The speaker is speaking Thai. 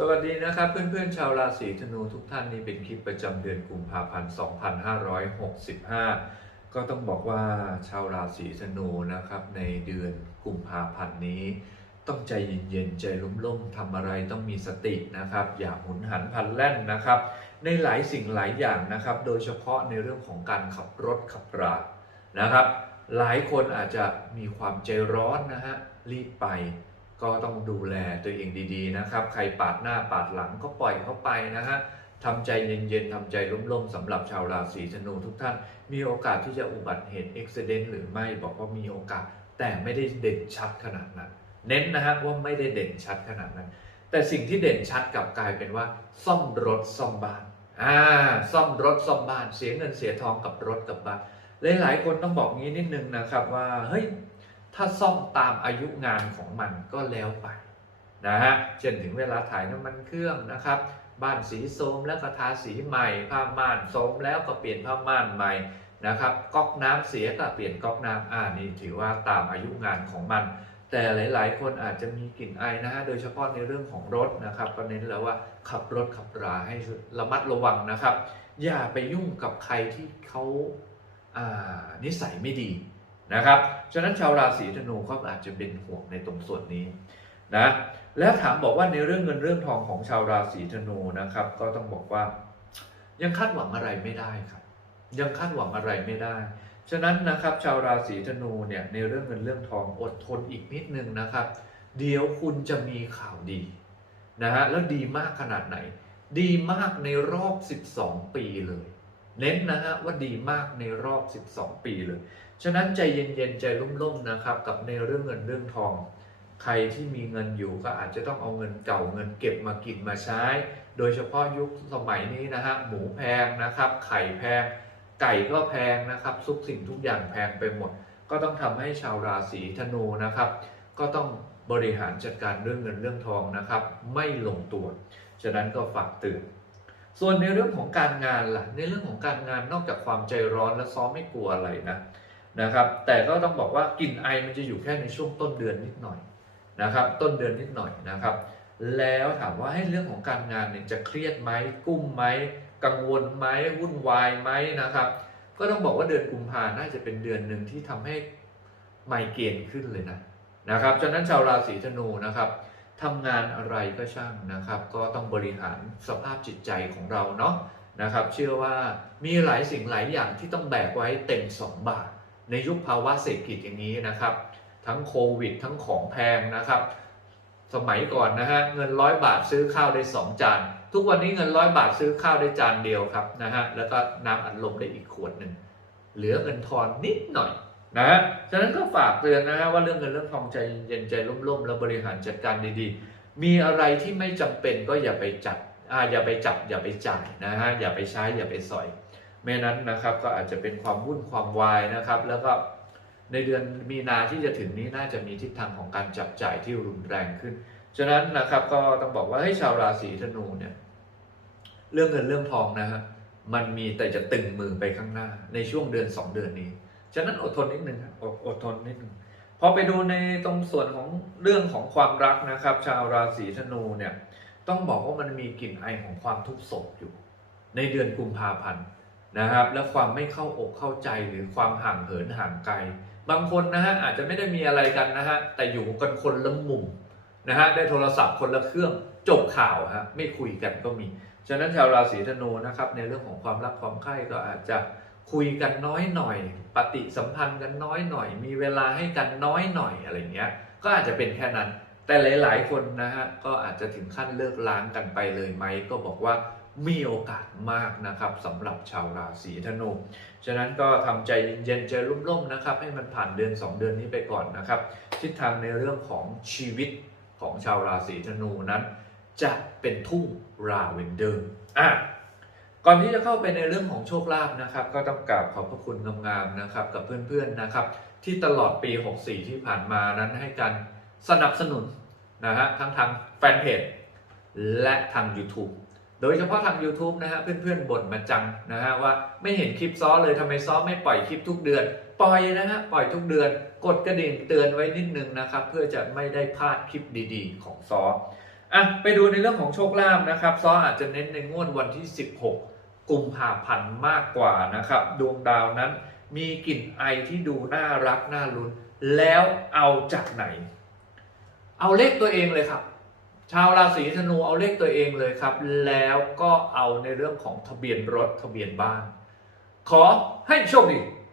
สวัสดีนะครับเพื่อนๆชาวราศีธนูทุกท่านนี่เป็นคลิปประจำเดือนกุมภาพันธ์ 2565 ก็ต้องบอกว่าชาวราศีธนูนะครับในเดือนกุมภาพันธ์นี้ ต้องใจเย็นๆใจลุ่มๆทำอะไรต้องมีสตินะครับ อย่าหุนหันพลันแล่นนะครับ ในหลายสิ่งหลายอย่างนะครับ โดยเฉพาะในเรื่องของการขับรถขับรานะครับ หลายคนอาจจะมีความใจร้อนนะฮะรีบไป ก็ต้องดูแลตัวเองดีๆนะครับ ใครปาดหน้าปาดหลังก็ปล่อยเขาไปนะฮะทำใจเย็นๆทำใจร่มๆสำหรับชาวราศีธนูทุกท่าน มีโอกาสที่จะอุบัติเหตุอุบิเหตุหรือไม่บอกว่ามีโอกาส แต่ไม่ได้เด่นชัดขนาดนั้น เน้นนะฮะว่าไม่ได้เด่นชัดขนาดนั้น แต่สิ่งที่เด่นชัดกลับกลายเป็นว่า ซ่อมรถซ่อมบ้านอ่าซ่อมรถซ่อมบ้านเสียเงินเสียทองกับรถกับบ้านหลายๆคนต้องบอกงี้นิดนึงนะครับว่าเฮ้ย ถ้าซ่อมตามอายุงานของมันก็แล้วไปนะฮะ เช่นถึงเวลาถ่ายน้ำมันเครื่องนะครับ บ้านสีโทมแล้วก็ทาสีใหม่ ผ้าม่านโทมแล้วก็เปลี่ยนผ้าม่านใหม่นะครับ ก๊อกน้ำเสียก็เปลี่ยนก๊อกน้ำอ่านี่ถือว่าตามอายุงานของมัน แต่หลาย ๆ คนอาจจะมีกลิ่นไอนะฮะ โดยเฉพาะในเรื่องของรถนะครับ ก็เน้นแล้วว่าขับรถขับราให้ระมัดระวังนะครับ อย่าไปยุ่งกับใครที่เขาอ่านิสัยไม่ดี นะครับ ฉะนั้นชาวราศีธนูก็อาจจะเป็นห่วงในตรงส่วนนี้นะ แล้วถามบอกว่าในเรื่องเงินเรื่องทองของชาวราศีธนูนะครับ ก็ต้องบอกว่า ยังคาดหวังอะไรไม่ได้ครับ ยังคาดหวังอะไรไม่ได้ ฉะนั้นนะครับ ชาวราศีธนูเนี่ยในเรื่องเงินเรื่องทองอดทนอีกนิดนึงนะครับ เดี๋ยวคุณจะมีข่าวดีนะฮะแล้วดีมากขนาดไหน ดีมากในรอบ 12 ปีเลย เน้นนะฮะว่าดีมากในรอบ 12 ปีเลย ฉะนั้นใจเย็นๆ ใจร่มๆนะครับ กับในเรื่องเงินเรื่องทอง ใครที่มีเงินอยู่ก็อาจจะต้องเอาเงินเก่าเงินเก็บมากินมาใช้ โดยเฉพาะยุคสมัยนี้นะฮะหมูแพงนะครับ ไข่แพง ไก่ก็แพงนะครับทุกสิ่งทุกอย่างแพงไปหมด ก็ต้องทำให้ชาวราศีธนูนะครับ ก็ต้องบริหารจัดการเรื่องเงินเรื่องทองนะครับ ไม่ลงตัว ฉะนั้นก็ฝากเตือน ส่วนในเรื่องของการงานล่ะ ในเรื่องของการงานนอกจากความใจร้อนและซ้อมไม่กลัวอะไรนะนะครับ แต่ก็ต้องบอกว่ากลิ่นไอมันจะอยู่แค่ในช่วงต้นเดือนนิดหน่อยนะครับ ต้นเดือนนิดหน่อยนะครับ แล้วถามว่าให้เรื่องของการงานเนี่ยจะเครียดไหมกุ้มไหมกังวลไหมวุ่นวายไหมนะครับ ก็ต้องบอกว่าเดือนกุมภาน่าจะเป็นเดือนหนึ่งที่ทำให้ไมเกรนขึ้นเลยนะนะครับฉะนั้นชาวราศีธนูนะครับ ทำงานอะไรก็ช่างนะครับ ก็ต้องบริหารสภาพจิตใจของเราเนาะนะครับ เชื่อว่ามีหลายสิ่งหลายอย่างที่ต้องแบกไว้เต็มสองบาท ในยุคภาวะเศรษฐกิจอย่างนี้นะครับ ทั้งโควิด ทั้งของแพงนะครับ สมัยก่อนนะฮะเงินร้อยบาทซื้อข้าวได้ 2 จานทุกวันนี้เงินร้อยบาทซื้อข้าวได้จานเดียวครับนะฮะแล้วก็น้ำอัดลมได้อีกขวดหนึ่งเหลือเงินทอนนิดหน่อย นะฮะฉะนั้นก็ฝากเตือนนะฮะว่าเรื่องเงินเรื่องทองใจเย็นใจร่มๆ แล้วบริหารจัดการดีๆ มีอะไรที่ไม่จำเป็นก็อย่าไปจัดอ่าอย่าไปจับอย่าไปจ่ายนะฮะอย่าไปใช้อย่าไปสอยไม่นั้นนะครับก็อาจจะเป็นความวุ่นความวายนะครับ แล้วก็ในเดือนมีนาที่จะถึงนี้น่าจะมีทิศทางของการจับจ่ายที่รุนแรงขึ้น ฉะนั้นนะครับก็ต้องบอกว่าให้ชาวราศีธนูเนี่ยเรื่องเงินเรื่องทองนะฮะมันมีแต่จะตึงมือไปข้างหน้าในช่วงเดือน 2 เดือนนี้ ฉะนั้นอดทนนิดหนึ่งครับอดอดทนนิดหนึ่งพอไปดูในตรงส่วนของเรื่องของความรักนะครับ ชาวราศีธนูเนี่ยต้องบอกว่ามันมีกลิ่นไอของความทุกข์โศกอยู่ ในเดือนกุมภาพันธ์นะครับ และความไม่เข้าอกเข้าใจหรือความห่างเหินห่างไกล บางคนนะฮะอาจจะไม่ได้มีอะไรกันนะฮะแต่อยู่กันคนละมุมนะฮะได้โทรศัพท์คนละเครื่องจบข่าวฮะไม่คุยกันก็มี ฉะนั้นชาวราศีธนูนะครับในเรื่องของความรักความใคร่ก็อาจจะ คุยกันน้อยหน่อย ปฏิสัมพันธ์กันน้อยหน่อย มีเวลาให้กันน้อยหน่อยอะไรเงี้ย ก็อาจจะเป็นแค่นั้น แต่หลาย ๆ คนนะฮะก็อาจจะถึงขั้นเลิกล้างกันไปเลยไหมก็บอกว่ามีโอกาสมากนะครับสำหรับชาวราศีธนู ฉะนั้นก็ทำใจเย็นๆใจร่มๆนะครับ ให้มันผ่านเดือน 2 เดือนนี้ไปก่อนนะครับทิศทางในเรื่องของชีวิตของชาวราศีธนูนั้น จะเป็นทุ่งราเวนเดอร์อะ ก่อนที่จะเข้าไปในเรื่องของโชคลาภนะครับ ก็ต้องกราบขอบพระคุณงามๆนะครับ กับเพื่อนๆนะครับ ที่ตลอดปี 64 ที่ผ่านมานั้นให้การสนับสนุนนะฮะทั้งทางแฟนเพจและทาง YouTube โดยเฉพาะทาง YouTube นะฮะเพื่อนๆบ่นมาจังนะฮะว่าไม่เห็นคลิปซ้อเลยทำไมซ้อไม่ปล่อยคลิปทุกเดือน ปล่อยนะฮะปล่อยทุกเดือน กดกระดิ่งเตือนไว้นิดนึงนะครับ เพื่อจะไม่ได้พลาดคลิปดีๆ ของซ้ออะไปดูในเรื่องของโชคลาภนะครับซ้ออาจจะเน้นในงวดวันที่ 16 กุมภาพันธ์มากกว่านะครับ ดวงดาวนั้นมีกลิ่นไอที่ดูน่ารักน่าลุ้น แล้วเอาจากไหน เอาเลขตัวเองเลยครับ ชาวราศีธนูเอาเลขตัวเองเลยครับ แล้วก็เอาในเรื่องของทะเบียนรถทะเบียนบ้าน ขอให้โชคดี